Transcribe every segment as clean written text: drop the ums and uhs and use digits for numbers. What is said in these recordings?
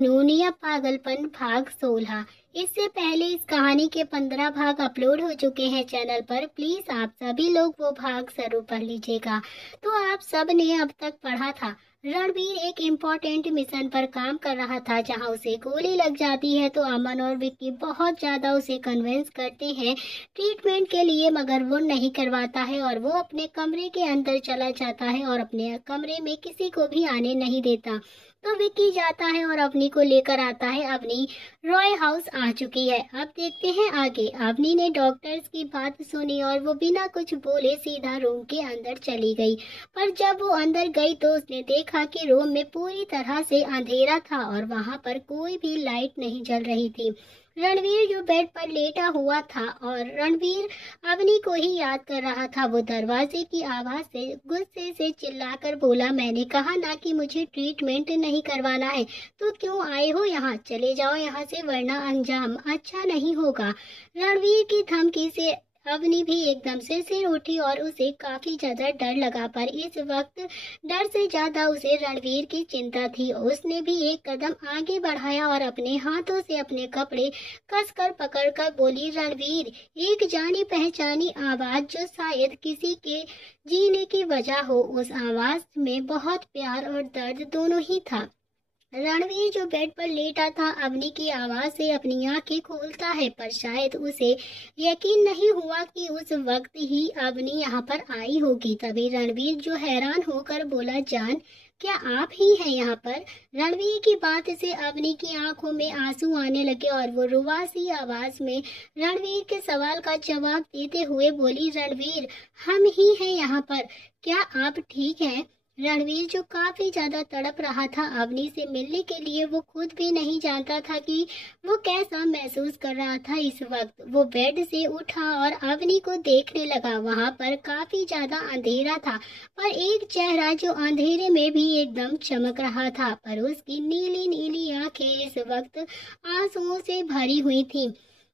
नूनिया पागलपन भाग 16। इससे पहले इस कहानी के 15 भाग अपलोड हो चुके हैं चैनल पर। प्लीज आप सभी लोग वो भाग जरूर पढ़ लीजिएगा। तो आप सब ने अब तक पढ़ा था, रणवीर एक इम्पोर्टेंट मिशन पर काम कर रहा था जहां उसे गोली लग जाती है। तो अमन और विक्की बहुत ज्यादा उसे कन्विंस करते हैं ट्रीटमेंट के लिए, मगर वो नहीं करवाता है और वो अपने कमरे के अंदर चला जाता है और अपने कमरे में किसी को भी आने नहीं देता। तो विक्की जाता है और अवनी को लेकर आता है। अवनी रॉय हाउस आ चुकी है। अब देखते हैं आगे। अवनी ने डॉक्टर्स की बात सुनी और वो बिना कुछ बोले सीधा रूम के अंदर चली गई। पर जब वो अंदर गई तो उसने देखा कि रूम में पूरी तरह से अंधेरा था और वहां पर कोई भी लाइट नहीं जल रही थी। रणवीर जो बेड पर लेटा हुआ था और रणवीर अवनी को ही याद कर रहा था। वो दरवाजे की आवाज से गुस्से से चिल्लाकर बोला, मैंने कहा ना कि मुझे ट्रीटमेंट नहीं करवाना है, तो क्यों आए हो यहाँ? चले जाओ यहाँ से वरना अंजाम अच्छा नहीं होगा। रणवीर की धमकी से अवनी भी एकदम से सिर उठी और उसे काफी ज्यादा डर लगा। पर इस वक्त डर से ज्यादा उसे रणवीर की चिंता थी। उसने भी एक कदम आगे बढ़ाया और अपने हाथों से अपने कपड़े कसकर पकड़कर बोली, रणवीर। एक जानी पहचानी आवाज जो शायद किसी के जीने की वजह हो। उस आवाज में बहुत प्यार और दर्द दोनों ही था। रणवीर जो बेड पर लेटा था अवनी की आवाज से अपनी आंखें खोलता है, पर शायद उसे यकीन नहीं हुआ कि उस वक्त ही अवनी यहाँ पर आई होगी। तभी रणवीर जो हैरान होकर बोला, जान, क्या आप ही हैं यहाँ पर? रणवीर की बात से अवनी की आंखों में आंसू आने लगे और वो रुआसी आवाज में रणवीर के सवाल का जवाब देते हुए बोली, रणवीर, हम ही हैं यहाँ पर। क्या आप ठीक हैं? रणवीर जो काफी ज्यादा तड़प रहा था अवनी से मिलने के लिए, वो खुद भी नहीं जानता था कि वो कैसा महसूस कर रहा था। इस वक्त वो बेड से उठा और अवनी को देखने लगा। वहां पर काफी ज्यादा अंधेरा था, पर एक चेहरा जो अंधेरे में भी एकदम चमक रहा था। पर उसकी नीली नीली आंखें इस वक्त आंसुओं से भरी हुई थी।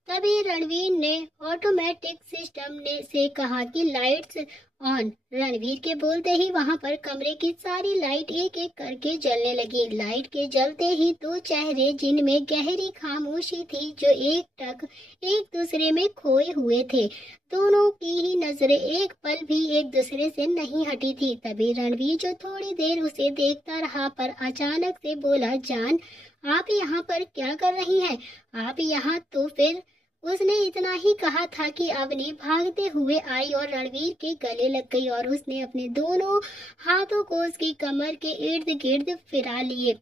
तभी रणवीर ने ऑटोमेटिक सिस्टम ने से कहा कि लाइट्स ऑन। रणवीर के बोलते ही वहां पर कमरे की सारी लाइट एक एक करके जलने लगी। लाइट के जलते ही दो चेहरे जिनमें गहरी खामोशी थी, जो एक दूसरे में खोए हुए थे। दोनों की ही नजरें एक पल भी एक दूसरे से नहीं हटी थी। तभी रणवीर जो थोड़ी देर उसे देखता रहा, पर अचानक से बोला, जान, आप यहाँ पर क्या कर रही हैं? आप यहाँ तो फिर। उसने इतना ही कहा था कि अवनी भागते हुए आई और रणवीर के गले लग गई और उसने अपने दोनों हाथों को उसकी कमर के इर्द गिर्द फिरा लिए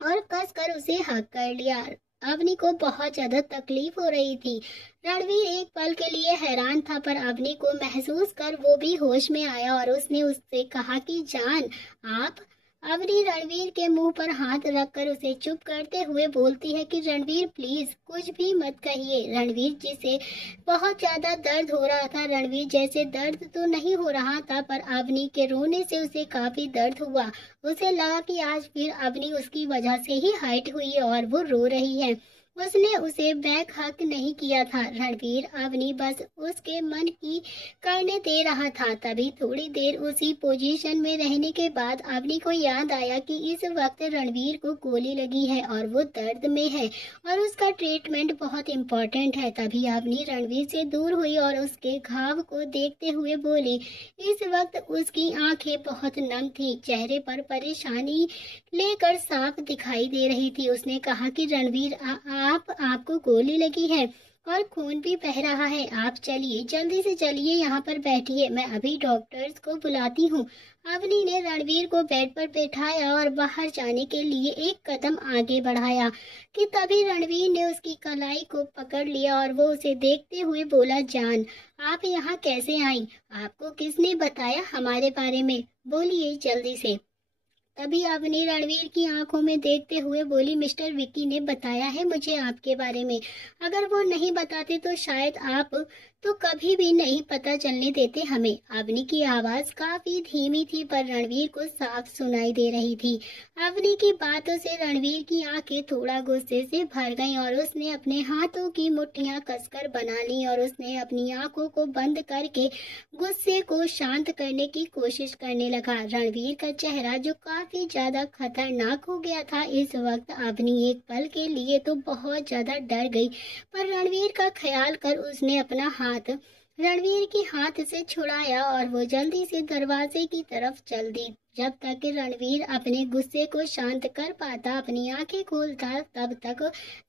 और कसकर उसे हक कर लिया। अवनी को बहुत ज्यादा तकलीफ हो रही थी। रणवीर एक पल के लिए हैरान था, पर अवनी को महसूस कर वो भी होश में आया और उसने उससे कहा कि जान, आप। अवनी रणवीर के मुंह पर हाथ रखकर उसे चुप करते हुए बोलती है कि रणवीर, प्लीज कुछ भी मत कहिए। रणवीर जिसे बहुत ज्यादा दर्द हो रहा था, रणवीर जैसे दर्द तो नहीं हो रहा था, पर अवनी के रोने से उसे काफी दर्द हुआ। उसे लगा कि आज फिर अवनी उसकी वजह से ही हाइट हुई है और वो रो रही है। उसने उसे बैक हक नहीं किया था। रणवीर अवनी बस उसके मन की करने दे रहा था। तभी थोड़ी देर उसी पोजीशन में रहने के बाद अवनी को याद आया कि इस वक्त रणवीर को गोली लगी है और वो दर्द में है और उसका ट्रीटमेंट बहुत इम्पोर्टेंट है। तभी अवनी रणवीर से दूर हुई और उसके घाव को देखते हुए बोली। इस वक्त उसकी आंखें बहुत नम थी, चेहरे पर परेशानी लेकर साफ दिखाई दे रही थी। उसने कहा कि रणवीर, आपको गोली लगी है और खून भी बह रहा है। आप चलिए, जल्दी से चलिए, यहाँ पर बैठिए, मैं अभी डॉक्टर्स को बुलाती हूँ। अवनी ने रणवीर को बेड पर बैठाया और बाहर जाने के लिए एक कदम आगे बढ़ाया कि तभी रणवीर ने उसकी कलाई को पकड़ लिया और वो उसे देखते हुए बोला, जान, आप यहाँ कैसे आई? आपको किसने बताया हमारे बारे में? बोलिए जल्दी से। तभी अवनी रणवीर की आंखों में देखते हुए बोली, मिस्टर विक्की ने बताया है मुझे आपके बारे में। अगर वो नहीं बताते तो शायद आप तो कभी भी नहीं पता चलने देते हमें। अवनी की आवाज काफी धीमी थी पर रणवीर को साफ सुनाई दे रही थी। अवनी की बातों से रणवीर की आंखें थोड़ा गुस्से से भर गईं और उसने अपने हाथों की मुट्ठियां कसकर बना ली और उसने अपनी आंखों को बंद करके गुस्से को शांत करने की कोशिश करने लगा। रणवीर का चेहरा जो काफी ज्यादा खतरनाक हो गया था इस वक्त। अवनी एक पल के लिए तो बहुत ज्यादा डर गई पर रणवीर का ख्याल कर उसने अपना हाथ रणवीर के हाथ से छुड़ाया और वो जल्दी से दरवाजे की तरफ चल दी। जब तक रणवीर अपने गुस्से को शांत कर पाता, अपनी आंखें खोलता, तब तक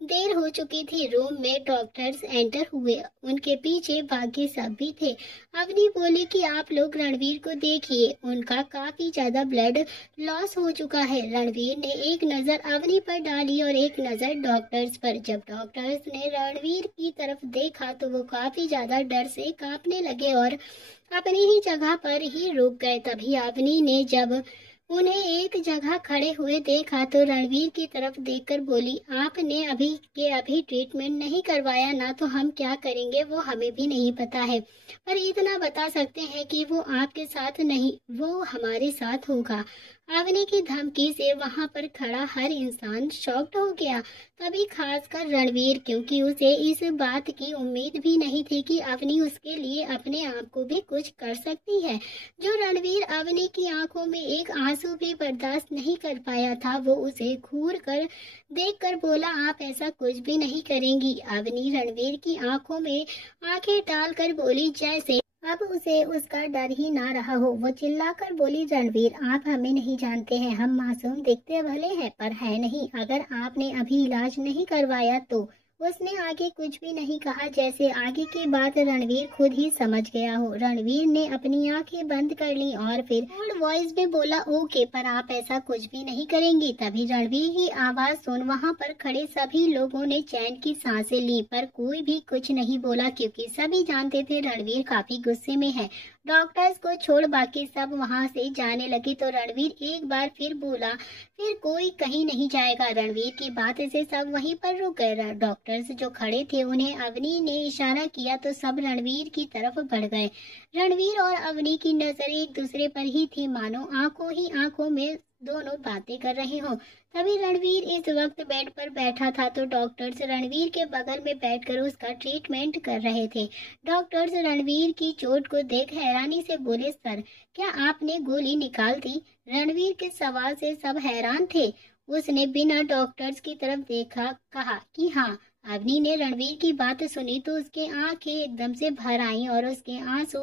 देर हो चुकी थी। रूम में डॉक्टर्स एंटर हुए, उनके पीछे बाकी सब भी थे। अवनी बोली कि आप लोग रणवीर को देखिए, उनका काफी ज्यादा ब्लड लॉस हो चुका है। रणवीर ने एक नजर अवनी पर डाली और एक नजर डॉक्टर्स पर। जब डॉक्टर्स ने रणवीर की तरफ देखा तो वो काफी ज्यादा डर से कांपने लगे और अपनी ही जगह पर ही रुक गए। तभी अवनी ने जब उन्हें एक जगह खड़े हुए देखा तो रणवीर की तरफ देखकर बोली, आपने अभी के अभी ट्रीटमेंट नहीं करवाया ना, तो हम क्या करेंगे वो हमें भी नहीं पता है, पर इतना बता सकते हैं कि वो आपके साथ नहीं, वो हमारे साथ होगा। अवनी की धमकी से वहां पर खड़ा हर इंसान शॉक्ड हो गया, तभी खासकर रणवीर, क्योंकि उसे इस बात की उम्मीद भी नहीं थी कि अवनी उसके लिए अपने आप को भी कुछ कर सकती है। जो रणवीर अवनी की आंखों में एक आंसू भी बर्दाश्त नहीं कर पाया था, वो उसे घूर कर देख कर बोला, आप ऐसा कुछ भी नहीं करेंगी। अवनी रणवीर की आंखों में आंखें डालकर बोली जैसे अब उसे उसका डर ही ना रहा हो। वो चिल्लाकर बोली, रणवीर आप हमें नहीं जानते हैं, हम मासूम दिखते भले हैं पर है नहीं, अगर आपने अभी इलाज नहीं करवाया तो। उसने आगे कुछ भी नहीं कहा, जैसे आगे की बात रणवीर खुद ही समझ गया हो। रणवीर ने अपनी आंखें बंद कर ली और फिर कोल्ड वॉइस में बोला, ओके पर आप ऐसा कुछ भी नहीं करेंगी। तभी रणवीर की आवाज सुन वहां पर खड़े सभी लोगों ने चैन की सांसें ली, पर कोई भी कुछ नहीं बोला क्योंकि सभी जानते थे रणवीर काफी गुस्से में है। डॉक्टर्स को छोड़ बाकी सब वहां से जाने लगे तो रणवीर एक बार फिर बोला, फिर कोई कहीं नहीं जाएगा। रणवीर की बात से सब वहीं पर रुक गए। डॉक्टर्स जो खड़े थे उन्हें अवनी ने इशारा किया तो सब रणवीर की तरफ बढ़ गए। रणवीर और अवनी की नजर एक दूसरे पर ही थी, मानो आंखों ही आंखों में दोनों बातें कर रहे हों। तभी रणवीर इस वक्त बेड पर बैठा था तो डॉक्टर्स रणवीर के बगल में बैठकर उसका ट्रीटमेंट कर रहे थे। डॉक्टर्स रणवीर की चोट को देख हैरानी से बोले, सर क्या आपने गोली निकाल दी? रणवीर के सवाल से सब हैरान थे। उसने बिना डॉक्टर्स की तरफ देखा कहा कि हाँ। अवनी ने रणवीर की बात सुनी तो उसके आंखें एकदम से भर आईं और उसके आंसू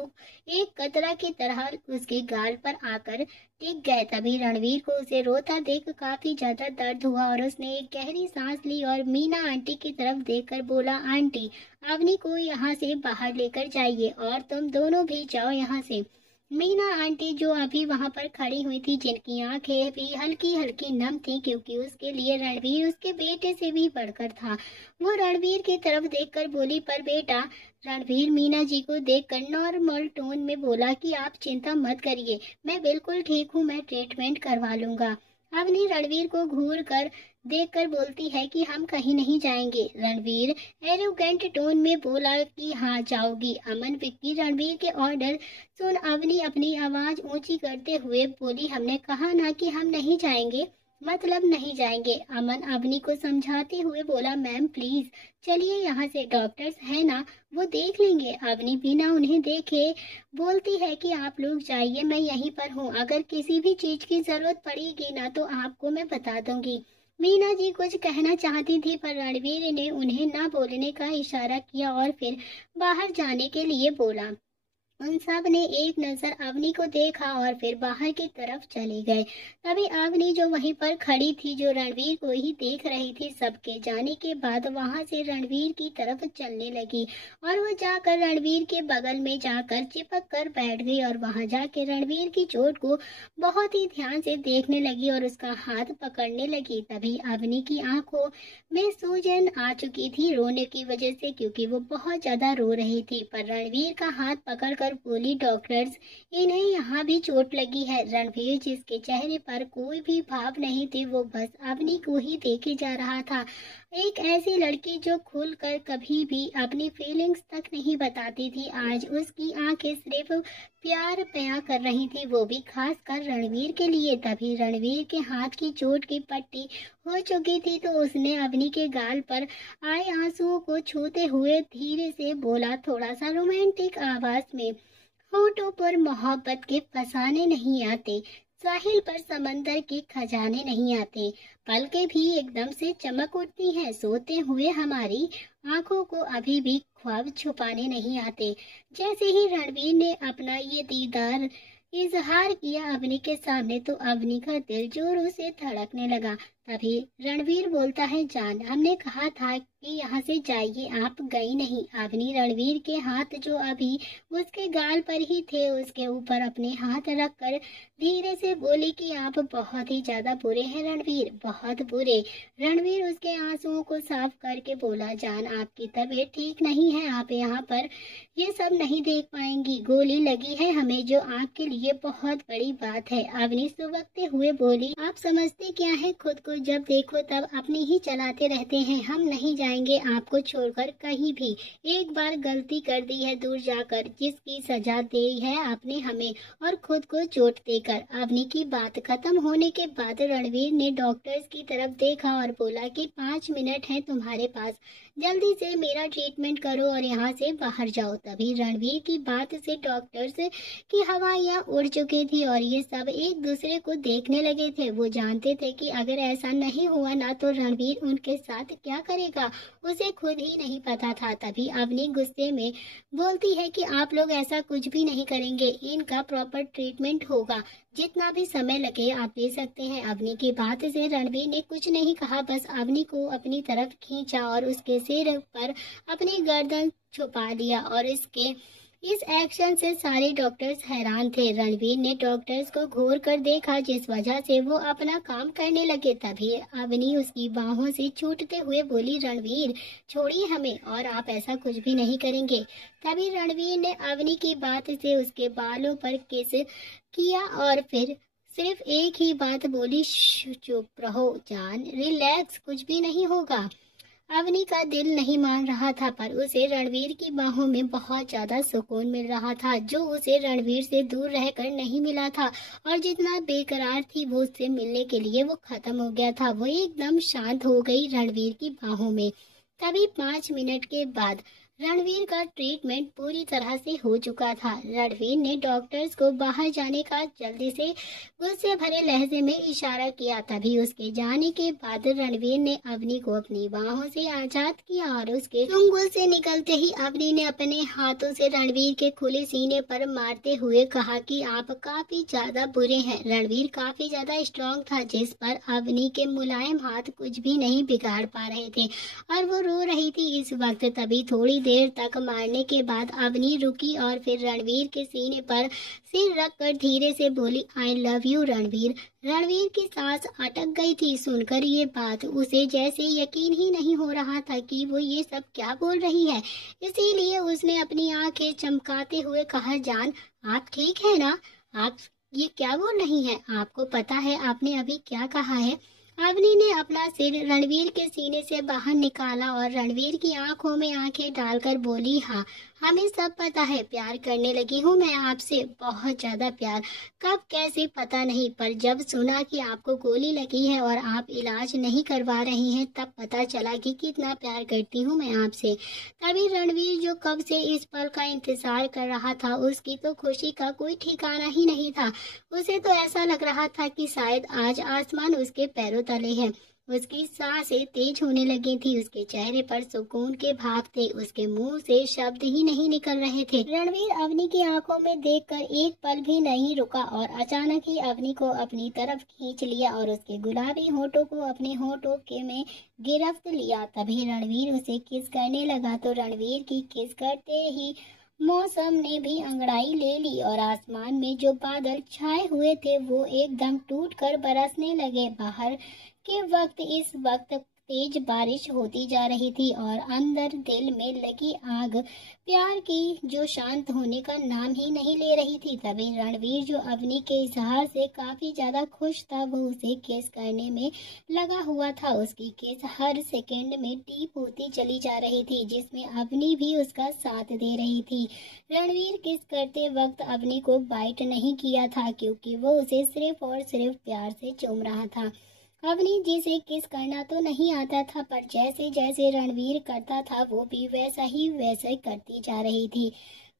एक कतरा की तरह उसके गाल पर आकर टिक गए। तभी रणवीर को उसे रोता देख काफी ज्यादा दर्द हुआ और उसने एक गहरी सांस ली और मीना आंटी की तरफ देखकर बोला, आंटी अवनी को यहाँ से बाहर लेकर जाइए और तुम दोनों भी जाओ यहाँ से। मीना आंटी जो अभी वहां पर खड़ी हुई थी, जिनकी आंखें भी हल्की हल्की नम थी क्योंकि उसके लिए रणवीर उसके बेटे से भी बढ़कर था, वो रणवीर की तरफ देखकर बोली, पर बेटा। रणवीर मीना जी को देखकर नॉर्मल टोन में बोला कि आप चिंता मत करिए, मैं बिल्कुल ठीक हूँ, मैं ट्रीटमेंट करवा लूंगा। अवनी रणवीर को घूर कर देखकर बोलती है कि हम कहीं नहीं जाएंगे। रणवीर एरोगेंट टोन में बोला कि हाँ जाओगी। अमन विक्की रणवीर के ऑर्डर सुन अवनी अपनी आवाज ऊंची करते हुए बोली, हमने कहा ना कि हम नहीं जाएंगे, मतलब नहीं जाएंगे। अमन अवनी को समझाते हुए बोला, मैम प्लीज चलिए यहाँ से, डॉक्टर्स है ना वो देख लेंगे। अवनी बिना उन्हें देखे बोलती है कि आप लोग जाइए, मैं यहीं पर हूँ, अगर किसी भी चीज की जरूरत पड़ेगी ना तो आपको मैं बता दूंगी। मीना जी कुछ कहना चाहती थी पर रणवीर ने उन्हें ना बोलने का इशारा किया और फिर बाहर जाने के लिए बोला। उन सब ने एक नजर अवनी को देखा और फिर बाहर की तरफ चले गए। तभी अवनी जो वहीं पर खड़ी थी, जो रणवीर को ही देख रही थी, सबके जाने के बाद वहां से रणवीर की तरफ चलने लगी और वो जाकर रणवीर के बगल में जाकर चिपक कर बैठ गई और वहां जाके रणवीर की चोट को बहुत ही ध्यान से देखने लगी और उसका हाथ पकड़ने लगी। तभी अवनी की आंखों में सूजन आ चुकी थी रोने की वजह से, क्योंकि वो बहुत ज्यादा रो रही थी, पर रणवीर का हाथ पकड़कर बोली, डॉक्टर्स इन्हें यहाँ भी चोट लगी है। रणवीर जिसके चेहरे पर कोई भी भाव नहीं थे, वो बस अवनी को ही देखे जा रहा था। एक ऐसी लड़की जो खुलकर कभी भी अपनी फीलिंग्स तक नहीं बताती थी, आज उसकी आंखें सिर्फ प्यार बयां कर रही थी, वो भी खास कर रणवीर के लिए। तभी रणवीर के हाथ की चोट की पट्टी हो चुकी थी तो उसने अवनी के गाल पर आए आंसुओं को छूते हुए धीरे से बोला, थोड़ा सा रोमांटिक आवाज में, होठों पर मोहब्बत के फसाने नहीं आते, साहिल पर समंदर के खजाने नहीं आते, पलकें भी एकदम से चमक उठती हैं, सोते हुए हमारी आंखों को अभी भी ख्वाब छुपाने नहीं आते। जैसे ही रणवीर ने अपना ये दीदार इजहार किया अवनी के सामने तो अवनी का दिल जोरों से धड़कने लगा। तभी रणवीर बोलता है, जान हमने कहा था कि यहाँ से जाइए, आप गई नहीं। अवनी रणवीर के हाथ जो अभी उसके गाल पर ही थे उसके ऊपर अपने हाथ रखकर धीरे से बोली कि आप बहुत ही ज्यादा बुरे हैं रणवीर, बहुत बुरे। रणवीर उसके आंसुओं को साफ करके बोला, जान आपकी तबीयत ठीक नहीं है, आप यहाँ पर ये सब नहीं देख पाएंगी, गोली लगी है हमें जो आपके लिए बहुत बड़ी बात है। अवनी सुबकते हुए बोली, आप समझते क्या है खुद को, जब देखो तब अपनी ही चलाते रहते हैं, हम नहीं जाएंगे आपको छोड़कर कहीं भी। एक बार गलती कर दी है दूर जाकर, जिसकी सजा दी है आपने हमें और खुद को चोट देकर। अवनी की बात खत्म होने के बाद रणवीर ने डॉक्टर्स की तरफ देखा और बोला कि 5 मिनट है तुम्हारे पास, जल्दी से मेरा ट्रीटमेंट करो और यहाँ से बाहर जाओ। तभी रणवीर की बात से डॉक्टर्स की हवाइयाँ उड़ चुकी थी और ये सब एक दूसरे को देखने लगे थे। वो जानते थे कि अगर ऐसा नहीं हुआ ना तो रणवीर उनके साथ क्या करेगा, उसे खुद ही नहीं पता था। तभी अवनी गुस्से में बोलती है कि आप लोग ऐसा कुछ भी नहीं करेंगे, इनका प्रॉपर ट्रीटमेंट होगा, जितना भी समय लगे आप ले सकते हैं। अवनी की बात से रणवीर ने कुछ नहीं कहा, बस अवनी को अपनी तरफ खींचा और उसके सिर पर अपनी गर्दन छुपा लिया और इसके इस एक्शन से सारे डॉक्टर्स हैरान थे। रणवीर ने डॉक्टर्स को घूर कर देखा जिस वजह से वो अपना काम करने लगे। तभी अवनी उसकी बाहों से छूटते हुए बोली, रणवीर छोड़िए हमें और आप ऐसा कुछ भी नहीं करेंगे। तभी रणवीर ने अवनी की बात से उसके बालों पर किस किया और फिर सिर्फ एक ही बात बोली, चुप रहो जान, रिलैक्स, कुछ भी नहीं होगा। अवनी का दिल नहीं मान रहा था पर उसे रणवीर की बाहों में बहुत ज्यादा सुकून मिल रहा था जो उसे रणवीर से दूर रहकर नहीं मिला था, और जितना बेकरार थी वो उससे मिलने के लिए वो खत्म हो गया था। वो एकदम शांत हो गई रणवीर की बाहों में। तभी 5 मिनट के बाद रणवीर का ट्रीटमेंट पूरी तरह से हो चुका था। रणवीर ने डॉक्टर्स को बाहर जाने का जल्दी से गुस्से भरे लहजे में इशारा किया। तभी उसके जाने के बाद रणवीर ने अवनी को अपनी बाहों से आजाद किया और उसके चुंगल से निकलते ही अवनी ने अपने हाथों से रणवीर के खुले सीने पर मारते हुए कहा कि आप काफी ज्यादा बुरे हैं। रणवीर काफी ज्यादा स्ट्रॉन्ग था जिस पर अवनी के मुलायम हाथ कुछ भी नहीं बिगाड़ पा रहे थे और वो रो रही थी इस वक्त। तभी थोड़ी देर तक मारने के बाद अवनी रुकी और फिर रणवीर के सीने पर सिर रखकर धीरे से बोली, I love you Ranveer. Ranveer की सांस अटक गई थी सुनकर ये बात, उसे जैसे यकीन ही नहीं हो रहा था कि वो ये सब क्या बोल रही है। इसीलिए उसने अपनी आंखें चमकाते हुए कहा, जान आप ठीक है ना, आप ये क्या बोल रही हैं, आपको पता है आपने अभी क्या कहा है। अवनी ने अपना सिर रणवीर के सीने से बाहर निकाला और रणवीर की आंखों में आंखें डालकर बोली, हाँ हमें सब पता है, प्यार करने लगी हूँ मैं आपसे, बहुत ज्यादा प्यार, कब कैसे पता नहीं, पर जब सुना कि आपको गोली लगी है और आप इलाज नहीं करवा रही हैं तब पता चला कि कितना प्यार करती हूँ मैं आपसे। तभी रणवीर जो कब से इस पल का इंतजार कर रहा था उसकी तो खुशी का कोई ठिकाना ही नहीं था। उसे तो ऐसा लग रहा था कि शायद आज आसमान उसके पैरों तले है। उसकी सांसें तेज होने लगी थी, उसके चेहरे पर सुकून के भाव थे, उसके मुंह से शब्द ही नहीं निकल रहे थे। रणवीर अवनी की आंखों में देखकर एक पल भी नहीं रुका और अचानक ही अवनी को अपनी तरफ खींच लिया और उसके गुलाबी होठों को अपने होठों के में गिरफ्त लिया। तभी रणवीर उसे किस करने लगा तो रणवीर की किस करते ही मौसम ने भी अंगड़ाई ले ली और आसमान में जो बादल छाए हुए थे वो एकदम टूट कर बरसने लगे। बाहर के वक्त इस वक्त तेज बारिश होती जा रही थी और अंदर दिल में लगी आग प्यार की जो शांत होने का नाम ही नहीं ले रही थी। तभी रणवीर जो अवनी के इजहार से काफी ज्यादा खुश था, वो उसे किस करने में लगा हुआ था। उसकी किस हर सेकंड में डीप होती चली जा रही थी, जिसमें अवनी भी उसका साथ दे रही थी। रणवीर किस करते वक्त अवनी को बाइट नहीं किया था, क्योंकि वो उसे सिर्फ और सिर्फ प्यार से चूम रहा था। अवनी जिसे किस करना तो नहीं आता था, पर जैसे जैसे रणवीर करता था वो भी वैसा ही करती जा रही थी।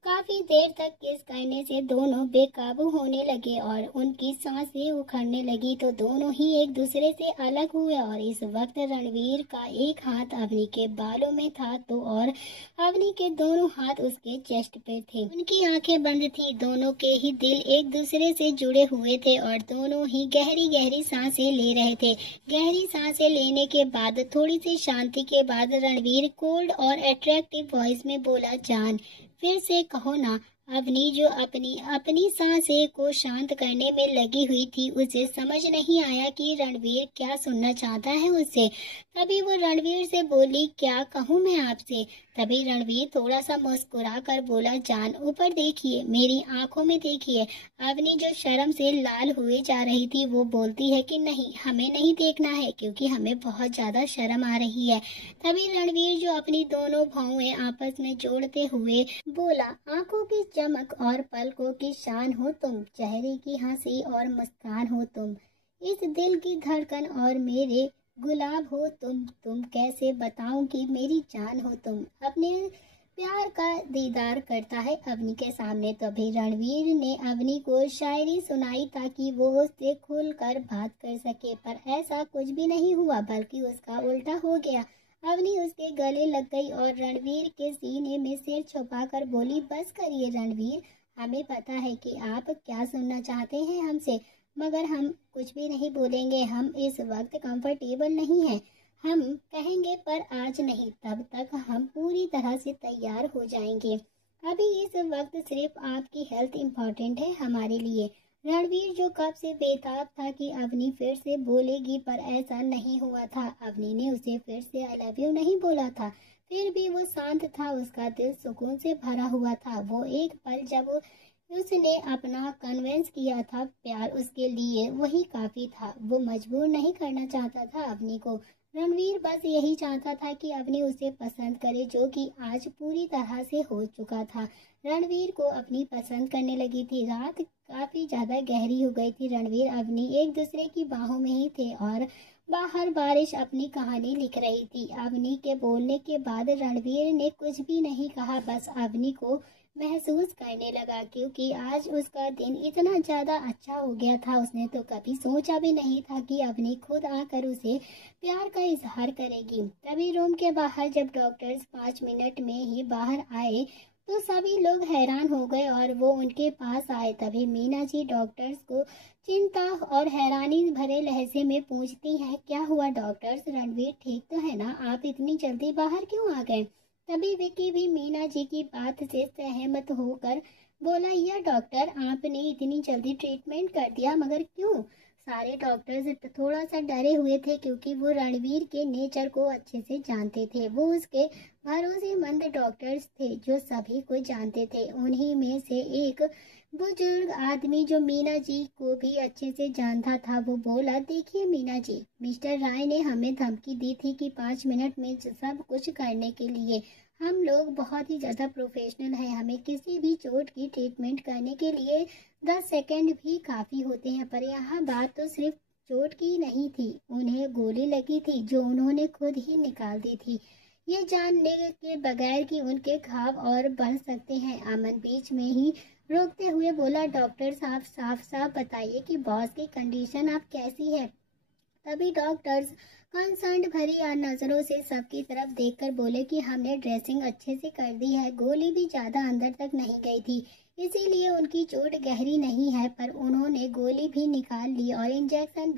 काफी देर तक किस करने से दोनों बेकाबू होने लगे और उनकी सांसें उखड़ने लगी, तो दोनों ही एक दूसरे से अलग हुए। और इस वक्त रणवीर का एक हाथ अवनी के बालों में था तो और अवनी के दोनों हाथ उसके चेस्ट पे थे। उनकी आंखें बंद थी, दोनों के ही दिल एक दूसरे से जुड़े हुए थे और दोनों ही गहरी गहरी सांसें ले रहे थे। गहरी सांसें लेने के बाद थोड़ी सी शांति के बाद रणवीर कोल्ड और अट्रैक्टिव वॉइस में बोला, जान फिर से कहो ना। अवनी जो अपनी अपनी सांसें को शांत करने में लगी हुई थी, उसे समझ नहीं आया कि रणवीर क्या सुनना चाहता है उससे। तभी वो रणवीर से बोली, क्या कहूँ मैं आपसे। तभी रणवीर थोड़ा सा मुस्कुरा कर बोला, जान ऊपर देखिए, मेरी आंखों में देखिए। अवनी जो शर्म से लाल हुए जा रही थी, वो बोलती है कि नहीं, हमें नहीं देखना है, क्योंकि हमें बहुत ज्यादा शर्म आ रही है। तभी रणवीर जो अपनी दोनों भौहें आपस में जोड़ते हुए बोला, आंखों की चमक और पलकों की शान हो तुम, चेहरे की हंसी और मुस्कान हो तुम, इस दिल की धड़कन और मेरे गुलाब हो तुम कैसे बताऊं कि मेरी जान हो तुम। अपने प्यार का दीदार करता है अवनी के सामने। तभी रणवीर ने अवनी को शायरी सुनाई ताकि वो उससे खुलकर बात कर सके, पर ऐसा कुछ भी नहीं हुआ, बल्कि उसका उल्टा हो गया। अवनी उसके गले लग गई और रणवीर के सीने में सिर छुपाकर बोली, बस करिए रणवीर, हमें पता है कि आप क्या सुनना चाहते हैं हमसे, मगर हम कुछ भी नहीं बोलेंगे। हम इस वक्त कंफर्टेबल नहीं हैं। हम कहेंगे पर आज नहीं, तब तक हम पूरी तरह से तैयार हो जाएंगे। अभी इस वक्त सिर्फ आपकी हेल्थ इम्पोर्टेंट है हमारे लिए। रणवीर जो कब से बेताब था कि अवनी फिर से बोलेगी, पर ऐसा नहीं हुआ था। अवनी ने उसे फिर से आई लव यू नहीं बोला था, फिर भी वो शांत था, उसका दिल सुकून से भरा हुआ था। वो एक पल जब उसने अपना कन्विंस किया था, प्यार उसके लिए वही काफी था। वो मजबूर नहीं करना चाहता था अवनी को। रणवीर बस यही चाहता था कि अवनी उसे पसंद करे, जो कि आज पूरी तरह से हो चुका था। रणवीर को अपनी पसंद करने लगी थी। रात काफी ज्यादा गहरी हो गई थी। रणवीर अवनी एक दूसरे की बाहों में ही थे और बाहर बारिश अपनी कहानी लिख रही थी। अवनी के बोलने के बाद रणवीर ने कुछ भी नहीं कहा, बस अवनी को महसूस करने लगा, क्योंकि आज उसका दिन इतना ज्यादा अच्छा हो गया था। उसने तो कभी सोचा भी नहीं था कि अवनी खुद आकर उसे प्यार का इजहार करेगी। तभी रूम के बाहर जब डॉक्टर्स 5 मिनट में ही बाहर आए तो सभी लोग हैरान हो गए और वो उनके पास आए। तभी मीना जी डॉक्टर्स को चिंता और हैरानी भरे लहजे में पूछती हैं, क्या हुआ डॉक्टर्स, रणवीर ठीक तो है ना, आप इतनी जल्दी बाहर क्यों आ गए। तभी विकी भी मीना जी की बात से सहमत होकर बोला, यह डॉक्टर आपने इतनी जल्दी ट्रीटमेंट कर दिया, मगर क्यों। सारे डॉक्टर्स थोड़ा सा डरे हुए थे, क्योंकि वो रणवीर के नेचर को अच्छे से जानते थे। वो उसके भरोसेमंद डॉक्टर्स थे जो सभी को जानते थे। उन्हीं में से एक बुजुर्ग आदमी जो मीना जी को भी अच्छे से जानता था, वो बोला, देखिए मीना जी, मिस्टर राय ने हमें धमकी दी थी कि 5 मिनट में सब कुछ करने के लिए। हम लोग बहुत ही ज़्यादा प्रोफेशनल हैं, हमें किसी भी चोट की ट्रीटमेंट करने के लिए 10 सेकंड भी काफ़ी होते हैं। पर यहाँ बात तो सिर्फ चोट की नहीं थी, उन्हें गोली लगी थी जो उन्होंने खुद ही निकाल दी थी, ये जानने के बगैर कि उनके घाव और बढ़ सकते हैं। अमन बीच में ही रोकते हुए बोला, डॉक्टर साहब साफ साफ बताइए कि बॉस की कंडीशन अब कैसी है। तभी डॉक्टर्स कंसर्न भरी नजरों से सबकी तरफ देखकर बोले कि हमने ड्रेसिंग अच्छे से कर दी है, गोली भी ज्यादा अंदर तक नहीं गई थी, इसीलिए उनकी चोट गहरी नहीं है, पर उन्होंने गोली भी निकाल ली और इंजेक्शन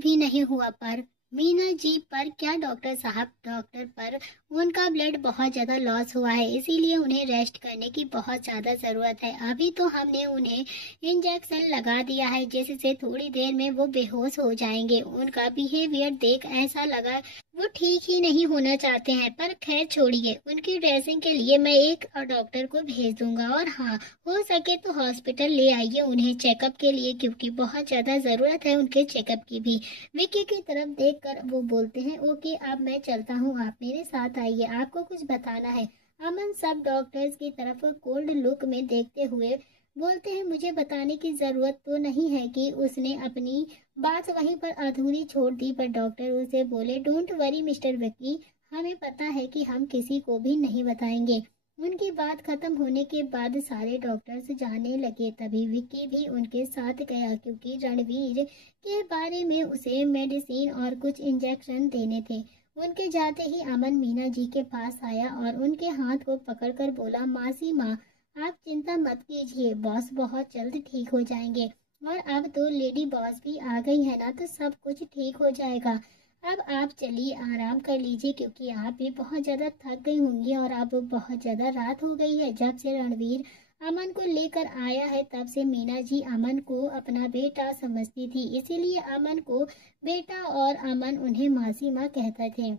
भी नहीं हुआ, पर मीना जी पर क्या डॉक्टर साहब, डॉक्टर पर उनका ब्लड बहुत ज़्यादा लॉस हुआ है, इसीलिए उन्हें रेस्ट करने की बहुत ज़्यादा ज़रूरत है। अभी तो हमने उन्हें इंजेक्शन लगा दिया है जिससे थोड़ी देर में वो बेहोश हो जाएंगे। उनका बिहेवियर देख ऐसा लगा वो ठीक ही नहीं होना चाहते हैं, पर खैर छोड़िए, उनकी ड्रेसिंग के लिए मैं एक डॉक्टर को भेज दूंगा। और हाँ, हो सके तो हॉस्पिटल ले आइए उन्हें चेकअप के लिए, क्योंकि बहुत ज़्यादा ज़रूरत है उनके चेकअप की भी। विक्की की तरफ देखकर वो बोलते हैं, ओके अब मैं चलता हूँ, आप मेरे साथ आइए, आपको कुछ बताना है। अमन सब डॉक्टर्स की तरफ कोल्ड लुक में देखते हुए बोलते हैं, मुझे बताने की जरूरत तो नहीं है कि उसने अपनी बात वहीं पर अधूरी छोड़ दी, पर डॉक्टर उसे बोले, डोंट वरी मिस्टर विक्की, हमें पता है कि हम किसी को भी नहीं बताएंगे। उनकी बात खत्म होने के बाद सारे डॉक्टर्स जाने लगे, तभी विक्की भी उनके साथ गया, क्योंकि रणवीर के बारे में उसे मेडिसिन और कुछ इंजेक्शन देने थे। उनके जाते ही अमन मीना जी के पास आया और उनके हाथ को पकड़कर बोला, मासी माँ, आप चिंता मत कीजिए, बॉस बहुत जल्द ठीक हो जाएंगे, और अब तो लेडी बॉस भी आ गई है ना, तो सब कुछ ठीक हो जाएगा। अब आप चलिए आराम कर लीजिए, क्योंकि आप भी बहुत ज़्यादा थक गई होंगी और अब बहुत ज़्यादा रात हो गई है। जब से रणवीर अमन को लेकर आया है तब से मीना जी अमन को अपना बेटा समझती थी, इसीलिए अमन को बेटा और अमन उन्हें मासी माँ कहते थे।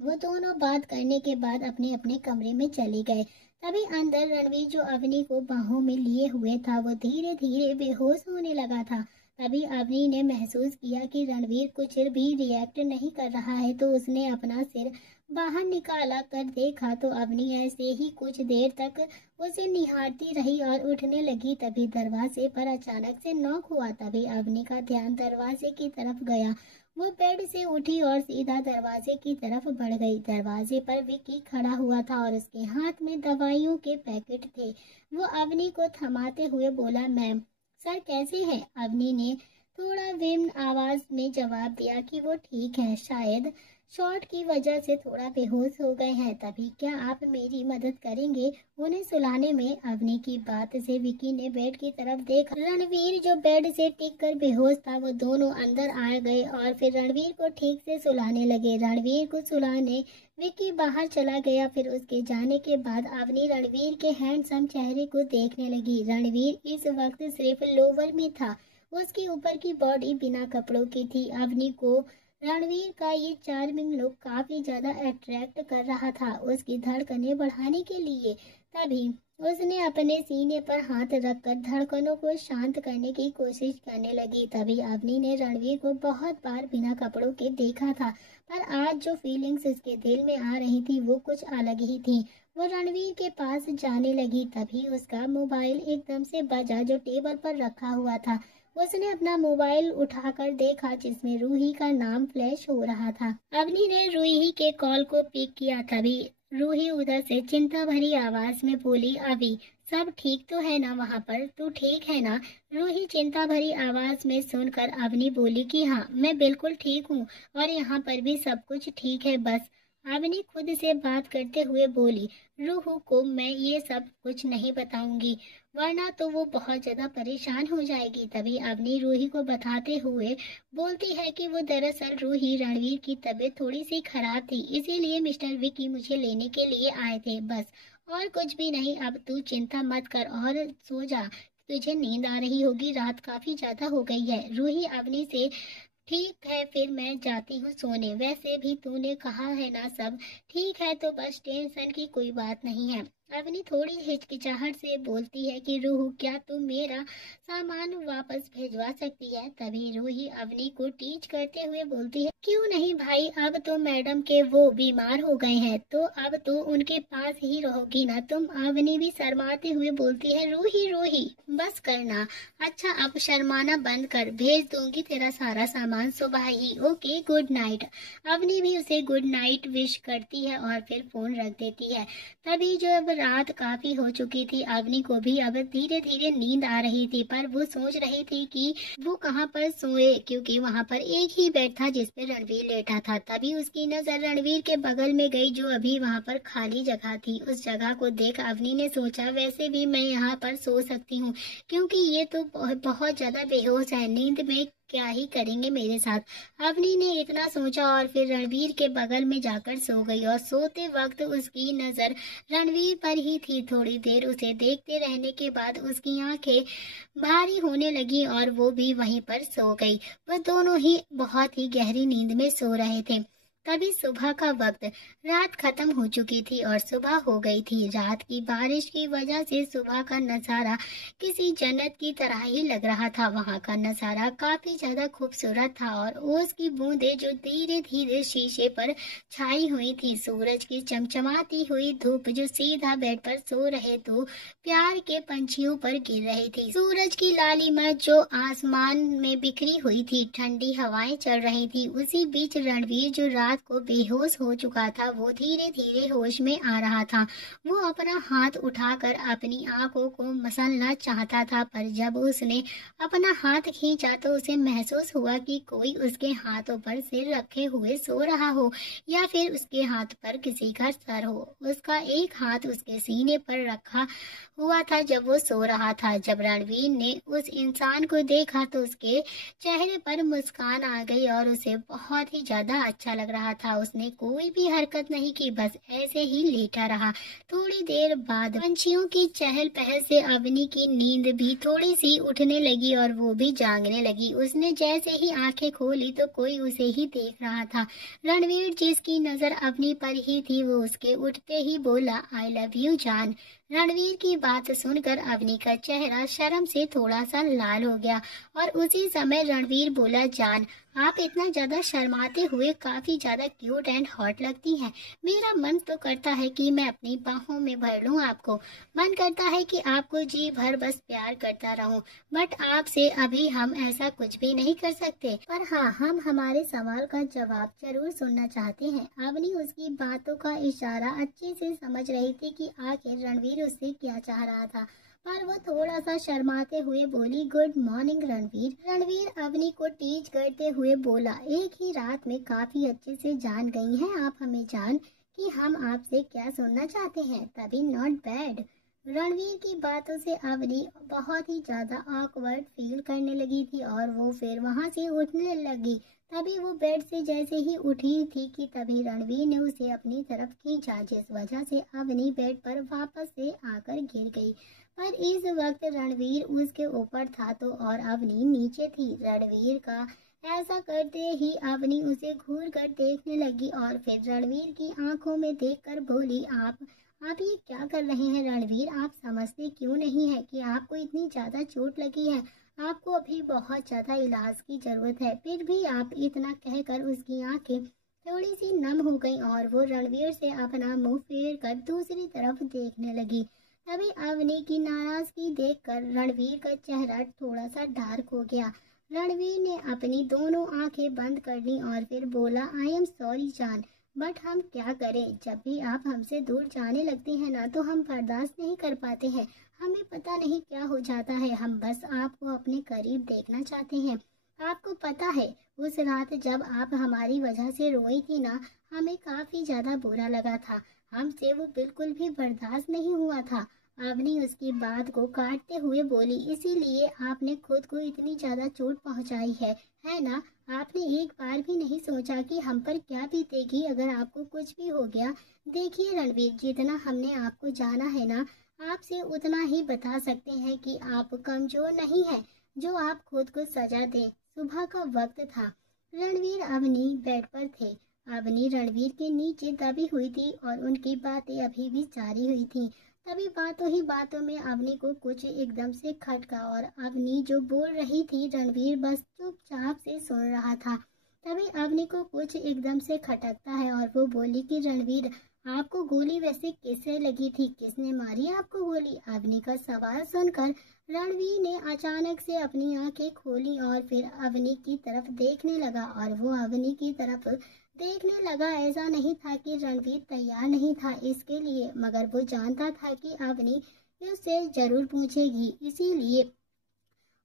वो दोनों बात करने के बाद अपने अपने कमरे में चले गए। तभी अंदर रणवीर जो अवनी को बाहों में लिए हुए था वो धीरे धीरे बेहोश होने लगा था। तभी अवनी ने महसूस किया कि रणवीर कुछ भी रिएक्ट नहीं कर रहा है, तो उसने अपना सिर बाहर निकाला कर देखा तो अवनी ऐसे ही कुछ देर तक उसे निहारती रही और उठने लगी। तभी दरवाजे पर अचानक से नॉक हुआ। तभी अवनी का ध्यान दरवाजे की तरफ गया। वो बेड से उठी और सीधा दरवाजे की तरफ बढ़ गई। दरवाजे पर विक्की खड़ा हुआ था और उसके हाथ में दवाइयों के पैकेट थे। वो अवनी को थमाते हुए बोला, मैम, सर कैसे हैं? अवनी ने थोड़ा विम्न आवाज में जवाब दिया कि वो ठीक है, शायद शॉट की वजह से थोड़ा बेहोश हो गए हैं। तभी क्या आप मेरी मदद करेंगे उन्हें सुलाने में? अवनी की बात से विकी ने बेड की तरफ देखा। रणवीर जो बेड से टिक कर बेहोश था, वो दोनों अंदर आ गए और फिर रणवीर को ठीक से सुलाने लगे। रणवीर को सुलाने विकी बाहर चला गया। फिर उसके जाने के बाद अवनी रणवीर के हैंडसम चेहरे को देखने लगी। रणवीर इस वक्त सिर्फ लोवर में था, उसके ऊपर की बॉडी बिना कपड़ों की थी। अवनी को रणवीर का ये चार्मिंग लुक काफी ज्यादा अट्रैक्ट कर रहा था। उसकी धड़कनें बढ़ाने के लिए तभी उसने अपने सीने पर हाथ रखकर धड़कनों को शांत करने की कोशिश करने लगी। तभी अवनी ने रणवीर को बहुत बार बिना कपड़ों के देखा था, पर आज जो फीलिंग्स उसके दिल में आ रही थी वो कुछ अलग ही थी। वो रणवीर के पास जाने लगी, तभी उसका मोबाइल एकदम से बजा जो टेबल पर रखा हुआ था। उसने अपना मोबाइल उठाकर देखा जिसमें रूही का नाम फ्लैश हो रहा था। अवनी ने रूही के कॉल को पिक किया। तभी रूही उधर से चिंता भरी आवाज में बोली, अभी सब ठीक तो है ना वहाँ पर? तू ठीक है ना? रूही चिंता भरी आवाज में सुनकर अवनी बोली कि हाँ, मैं बिल्कुल ठीक हूँ और यहाँ पर भी सब कुछ ठीक है। बस अवनी खुद से बात करते हुए बोली, रूहू को मैं ये सब कुछ नहीं बताऊंगी, वरना तो वो बहुत ज्यादा परेशान हो जाएगी। तभी अवनी रूही को बताते हुए बोलती है कि वो दरअसल रूही, रणवीर की तबीयत थोड़ी सी खराब थी, इसीलिए मिस्टर विकी मुझे लेने के लिए आए थे, बस और कुछ भी नहीं। अब तू चिंता मत कर और सो जा, तुझे नींद आ रही होगी, रात काफी ज्यादा हो गई है। रूही अवनी से, ठीक है फिर मैं जाती हूँ सोने, वैसे भी तूने कहा है ना सब ठीक है, तो बस टेंशन की कोई बात नहीं है। अवनी थोड़ी हिचकिचाहट से बोलती है कि रूही, क्या तुम मेरा सामान वापस भिजवा सकती है? तभी रूही अवनी को टीच करते हुए बोलती है, क्यों नहीं भाई, अब तो मैडम के वो बीमार हो गए हैं, तो अब तो उनके पास ही रहोगी ना तुम? अवनी भी शर्माते हुए बोलती है, रूही रूही बस करना, अच्छा अब शर्माना बंद कर, भेज दूंगी तेरा सारा सामान सुबह ही, ओके गुड नाइट। अवनी भी उसे गुड नाइट विश करती है और फिर फोन रख देती है। तभी जो अब रात काफी हो चुकी थी, अवनी को भी अब धीरे धीरे नींद आ रही थी, पर वो सोच रही थी कि वो कहाँ पर सोए, क्योंकि वहाँ पर एक ही बेड था जिसपे रणवीर लेटा था। तभी उसकी नजर रणवीर के बगल में गई जो अभी वहाँ पर खाली जगह थी। उस जगह को देख अवनी ने सोचा, वैसे भी मैं यहाँ पर सो सकती हूँ, क्योंकि ये तो बहुत ज्यादा बेहोश है, नींद में क्या ही करेंगे मेरे साथ। अवनी ने इतना सोचा और फिर रणवीर के बगल में जाकर सो गई और सोते वक्त उसकी नजर रणवीर पर ही थी। थोड़ी देर उसे देखते रहने के बाद उसकी आंखें भारी होने लगी और वो भी वहीं पर सो गई। वह दोनों ही बहुत ही गहरी नींद में सो रहे थे। तभी सुबह का वक्त, रात खत्म हो चुकी थी और सुबह हो गई थी। रात की बारिश की वजह से सुबह का नजारा किसी जन्नत की तरह ही लग रहा था। वहाँ का नजारा काफी ज्यादा खूबसूरत था और ओस की बूंदें जो धीरे धीरे शीशे पर छाई हुई थी, सूरज की चमचमाती हुई धूप जो सीधा बेड पर सो रहे तो प्यार के पंछियों पर गिर रही थी, सूरज की लालिमा जो आसमान में बिखरी हुई थी, ठंडी हवाएं चल रही थी। उसी बीच रणवीर जो रात को बेहोश हो चुका था, वो धीरे धीरे होश में आ रहा था। वो अपना हाथ उठाकर अपनी आंखों को मसलना चाहता था, पर जब उसने अपना हाथ खींचा तो उसे महसूस हुआ कि कोई उसके हाथों पर सिर रखे हुए सो रहा हो या फिर उसके हाथ पर किसी का सर हो। उसका एक हाथ उसके सीने पर रखा हुआ था जब वो सो रहा था। जब रणवीर ने उस इंसान को देखा तो उसके चेहरे पर मुस्कान आ गई और उसे बहुत ही ज्यादा अच्छा लग रहा था। उसने कोई भी हरकत नहीं की, बस ऐसे ही लेटा रहा। थोड़ी देर बाद पंछियों की चहल पहल से अवनी की नींद भी थोड़ी सी उठने लगी और वो भी जागने लगी। उसने जैसे ही आंखें खोली तो कोई उसे ही देख रहा था। रणवीर जिसकी नजर अवनी पर ही थी, वो उसके उठते ही बोला, आई लव यू जान। रणवीर की बात सुनकर अवनी का चेहरा शर्म से थोड़ा सा लाल हो गया और उसी समय रणवीर बोला, जान आप इतना ज्यादा शर्माते हुए काफी ज्यादा क्यूट एंड हॉट लगती हैं। मेरा मन तो करता है कि मैं अपनी बाहों में भर लूं आपको। मन करता है कि आपको जी भर बस प्यार करता रहूं। बट आपसे अभी हम ऐसा कुछ भी नहीं कर सकते। पर हाँ, हम हमारे सवाल का जवाब जरूर सुनना चाहते हैं। अवनी उसकी बातों का इशारा अच्छे से समझ रही थी कि आखिर रणवीर उससे क्या चाह रहा था, पर वो थोड़ा सा शर्माते हुए बोली, गुड मॉर्निंग रणवीर। रणवीर अवनी को टीज करते हुए बोला, एक ही रात में काफी अच्छे से जान गई हैं आप हमें जान कि हम आपसे क्या सुनना चाहते हैं, तभी नॉट बैड। रणवीर की बातों से अवनी बहुत ही ज्यादा ऑकवर्ड फील करने लगी थी और वो फिर वहां से उठने लगी। तभी वो बेड से जैसे ही उठी थी कि तभी रणवीर ने उसे अपनी तरफ खींचा, जिस वजह से अवनी बेड पर वापस से आकर गिर गई। पर इस वक्त रणवीर उसके ऊपर था तो और अवनी नीचे थी। रणवीर का ऐसा करते ही अवनी उसे घूर कर देखने लगी और फिर रणवीर की आंखों में देखकर बोली, आप ये क्या कर रहे हैं रणवीर? आप समझते क्यों नहीं है कि आपको इतनी ज्यादा चोट लगी है? आपको अभी बहुत ज्यादा इलाज की जरूरत है। फिर भी आप इतना कहकर उसकी आंखें थोड़ी सी नम हो गई और वो रणवीर से अपना मुंह फेर कर दूसरी तरफ देखने लगी। तभी अवनी की नाराजगी देखकर रणवीर का चेहरा थोड़ा सा डार्क हो गया। रणवीर ने अपनी दोनों आंखें बंद कर ली और फिर बोला, आई एम सॉरी जान, बट हम क्या करें? जब भी आप हमसे दूर जाने लगती हैं ना तो हम बर्दाश्त नहीं कर पाते हैं। हमें पता नहीं क्या हो जाता है। हम बस आपको अपने करीब देखना चाहते हैं। आपको पता है उस रात जब आप हमारी वजह से रोई थी ना, हमें काफी ज्यादा बुरा लगा था। हमसे वो बिल्कुल भी बर्दाश्त नहीं हुआ था। अवनी उसकी बात को काटते हुए बोली, इसीलिए आपने खुद को इतनी ज्यादा चोट पहुंचाई है ना? आपने एक बार भी नहीं सोचा कि हम पर क्या बीतेगी अगर आपको कुछ भी हो गया। देखिए रणवीर, जितना हमने आपको जाना है ना, आपसे उतना ही बता सकते हैं कि आप कमजोर नहीं हैं जो आप खुद को सजा दें। सुबह का वक्त था। रणवीर अवनी बेड पर थे। अवनी रणवीर के नीचे दबी हुई थी और उनकी बातें अभी भी जारी हुई थी। तभी बातों ही बातों में अवनी को कुछ एकदम से खटका और अवनी जो बोल रही थी रणवीर बस चुपचाप से सुन रहा था। तभी अवनी को कुछ एकदम से खटकता है और वो बोली कि रणवीर, आपको गोली वैसे किससे लगी थी? किसने मारी आपको गोली? अवनी का सवाल सुनकर रणवीर ने अचानक से अपनी आंखें खोली और फिर अवनी की तरफ देखने लगा और वो अवनी की तरफ देखने लगा। ऐसा नहीं था कि रणवीर तैयार नहीं था इसके लिए, मगर वो जानता था कि अवनी उससे जरूर पूछेगी, इसीलिए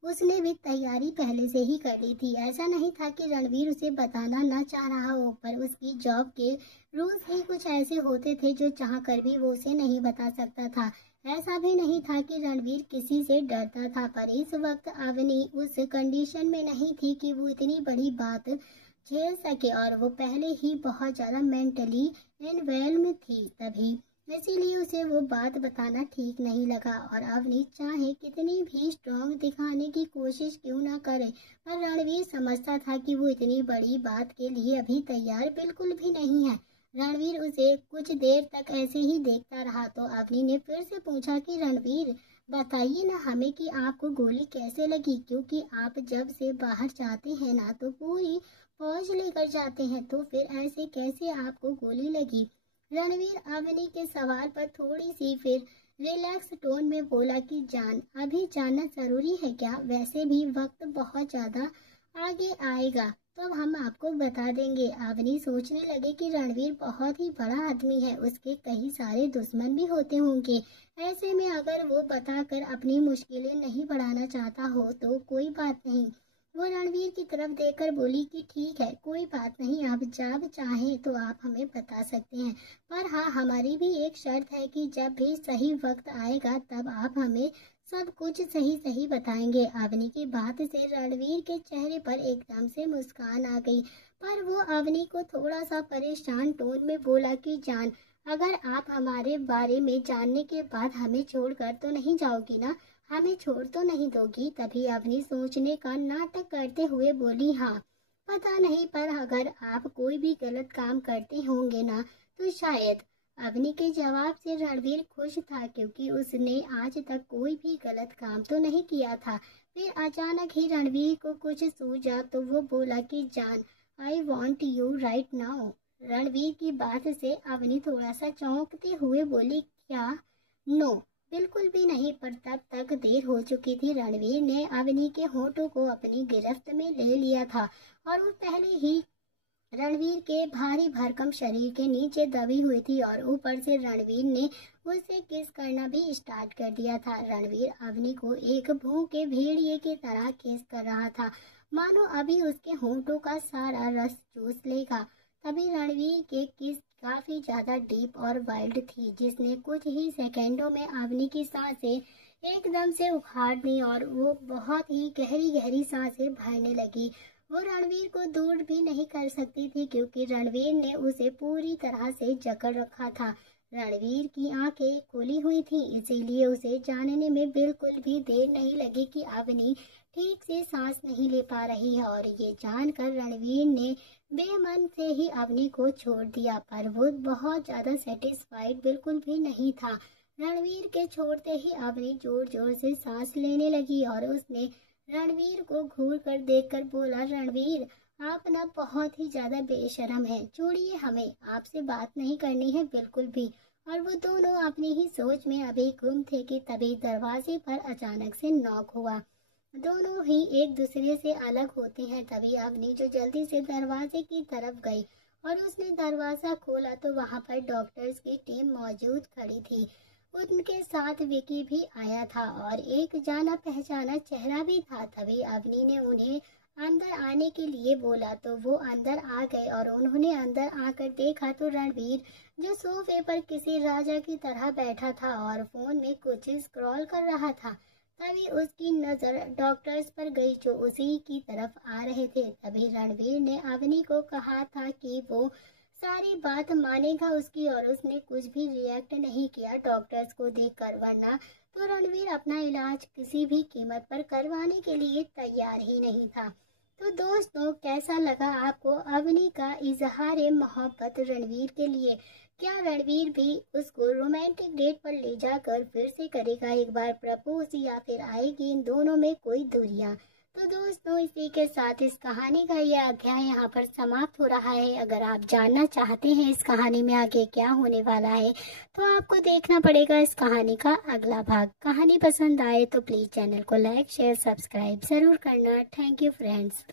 उसने भी तैयारी पहले से ही कर ली थी। ऐसा नहीं था कि रणवीर उसे बताना न चाह रहा हो, पर उसकी जॉब के रूल्स ही कुछ ऐसे होते थे जो चाह कर भी वो उसे नहीं बता सकता था। ऐसा भी नहीं था कि रणवीर किसी से डरता था, पर इस वक्त अवनी उस कंडीशन में नहीं थी कि वो इतनी बड़ी बात झेल सके, और वो पहले ही बहुत ज़्यादा मेंटली इनवेल्व थी। तभी इसीलिए उसे वो बात बताना ठीक नहीं लगा, और अवनी चाहे कितनी भी स्ट्रांग दिखाने की कोशिश क्यों ना करे, पर रणवीर समझता था कि वो इतनी बड़ी बात के लिए अभी तैयार बिल्कुल भी नहीं है। रणवीर उसे कुछ देर तक ऐसे ही देखता रहा, तो अवनी ने फिर से पूछा कि रणवीर बताइए ना हमें कि आपको गोली कैसे लगी, क्योंकि आप जब से बाहर जाते हैं ना तो पूरी फौज लेकर जाते हैं, तो फिर ऐसे कैसे आपको गोली लगी। रणवीर अवनी के सवाल पर थोड़ी सी फिर रिलैक्स टोन में बोला कि जान अभी जानना जरूरी है क्या, वैसे भी वक्त बहुत ज्यादा आगे आएगा तो हम आपको बता देंगे। अवनी सोचने लगे कि रणवीर बहुत ही बड़ा आदमी है, उसके कई सारे दुश्मन भी होते होंगे। ऐसे में अगर वो बताकर अपनी मुश्किलें नहीं बढ़ाना चाहता हो तो कोई बात नहीं। वो रणवीर की तरफ देखकर बोली कि ठीक है कोई बात नहीं, आप जब चाहें तो आप हमें बता सकते हैं, पर हाँ हमारी भी एक शर्त है कि जब भी सही वक्त आएगा तब आप हमें सब कुछ सही सही बताएंगे। अवनी की बात से रणवीर के चेहरे पर एकदम से मुस्कान आ गई, पर वो अवनी को थोड़ा सा परेशान टोन में बोला कि जान अगर आप हमारे बारे में जानने के बाद हमें छोड़कर तो नहीं जाओगी ना, हमें छोड़ तो नहीं दोगी। तभी अवनी सोचने का नाटक करते हुए बोली हाँ पता नहीं, पर अगर आप कोई भी गलत काम करते होंगे ना तो शायद। अवनी के जवाब से रणवीर खुश था, क्योंकि उसने आज तक कोई भी गलत काम तो नहीं किया था। फिर अचानक ही रणवीर को कुछ सूझा तो वो बोला कि जान I want you right now. Ranveer की बात से अवनी थोड़ा सा चौंकते हुए बोली क्या? नो बिल्कुल भी नहीं, पर तब तक देर हो चुकी थी। रणवीर ने अवनी के होठों को अपनी गिरफ्त में ले लिया था, और वो पहले ही रणवीर के भारी भरकम शरीर के नीचे दबी हुई थी, और ऊपर से रणवीर ने उसे किस करना भी स्टार्ट कर दिया था। रणवीर अवनी को एक भूखे भेड़िए की तरह किस कर रहा था, मानो अभी उसके होंठों का सारा रस चूस लेगा। तभी रणवीर के किस काफी ज्यादा डीप और वाइल्ड थी, जिसने कुछ ही सेकेंडों में अवनी की सांसें एकदम से उखाड़ ली, और वो बहुत ही गहरी गहरी सांसें भरने लगी। वो रणवीर को दूर भी नहीं कर सकती थी, क्योंकि रणवीर ने उसे पूरी तरह से जकड़ रखा था। रणवीर की आंखें खुली हुई थी, इसीलिए उसे जानने में बिल्कुल भी देर नहीं लगी कि अवनी ठीक से सांस नहीं ले पा रही है, और ये जानकर रणवीर ने बेमन से ही अवनी को छोड़ दिया, पर वो बहुत ज्यादा सेटिस्फाइड बिल्कुल भी नहीं था। रणवीर के छोड़ते ही अवनी जोर जोर से सांस लेने लगी, और उसने रणवीर को घूर कर देखकर बोला रणवीर आप ना बहुत ही ज्यादा बेशरम हैं, छोड़िए हमें आपसे बात नहीं करनी है बिल्कुल भी। और वो दोनों अपनी ही सोच में अभी गुम थे कि तभी दरवाजे पर अचानक से नॉक हुआ। दोनों ही एक दूसरे से अलग होते हैं। तभी अवनी जो जल्दी से दरवाजे की तरफ गई, और उसने दरवाजा खोला तो वहां पर डॉक्टर्स की टीम मौजूद खड़ी थी। उनके साथ विकी भी आया था, और एक जाना पहचाना चेहरा भी था। तभी अवनी ने उन्हें अंदर आने के लिए बोला तो वो अंदर आ गए, और उन्होंने अंदर आकर देखा तो रणवीर जो सोफे पर किसी राजा की तरह बैठा था और फोन में कुछ स्क्रॉल कर रहा था। तभी उसकी नजर डॉक्टर्स पर गई जो उसी की तरफ आ रहे थे। तभी रणवीर ने अवनी को कहा था कि वो सारी बात मानेगा उसकी, और उसने कुछ भी रिएक्ट नहीं किया डॉक्टर्स को देखकर, वरना तो रणवीर अपना इलाज किसी भी कीमत पर करवाने के लिए तैयार ही नहीं था। तो दोस्तों कैसा लगा आपको अवनी का इजहार मोहब्बत रणवीर के लिए? क्या रणवीर भी उसको रोमांटिक डेट पर ले जाकर फिर से करेगा एक बार प्रपोज, या फिर आएगी इन दोनों में कोई दूरियां? तो दोस्तों इसी के साथ इस कहानी का यह अध्याय यहाँ पर समाप्त हो रहा है। अगर आप जानना चाहते हैं इस कहानी में आगे क्या होने वाला है तो आपको देखना पड़ेगा इस कहानी का अगला भाग। कहानी पसंद आए तो प्लीज चैनल को लाइक शेयर सब्सक्राइब जरूर करना। Thank you friends.